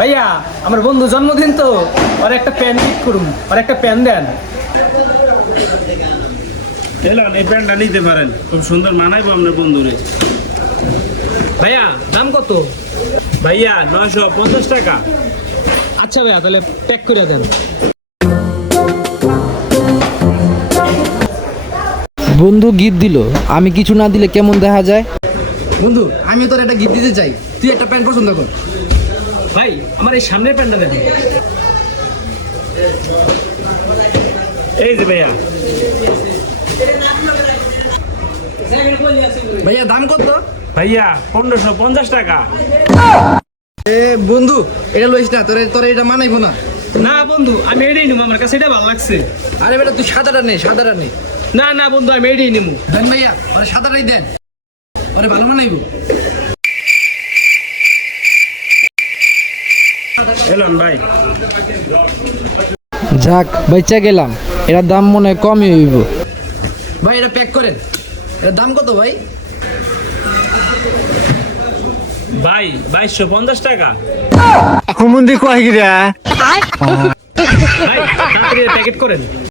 ভাইয়া আমার বন্ধু জন্মদিন তো, আর একটা প্যান ঠিক করুন, আর একটা প্যান দেন। এলান এই প্যান্টটা নিতে পারেন, খুব সুন্দর মানাইবো আপনার বন্ধুরে। ভাইয়া দাম কত? ভাইয়া 950 টাকা। আচ্ছা ভাইয়া তাহলে প্যাক করে দেন। বন্ধু গিফট দিল, আমি কিছু না দিলে কেমন দেখা যায়? বন্ধু আমি তোর একটা গিফট দিতে চাই, তুই একটা প্যান্ট পছন্দ কর। ভাই আমার এই সামনের প্যান্টটা দেন। এই যে ভাইয়া। ভাইয়া দাম কত? ভাইয়া 1550 টাকা। এ বন্ধু এটা লইস না, তোর এটা মানাইবো না। না বন্ধু আমি এটাই নেবো, আমার কাছে এটা ভালো লাগছে। আরে বেটা তুই সাদাটা নে, সাদাটা নে। না না বন্ধু আমি এটাই নেবো। দেন ভাইয়া ওরে সাদাটাই দেন, ওরে ভালো মানাইবো। এলান ভাই। যাক বেচা গেলাম, এটার দাম মনে হয় কমই হইব। ভাই এটা প্যাক করেন। এর দাম কত ভাই? ভাই 2250 টাকা। ভাই তাড়াতাড়ি প্যাকেট করেন।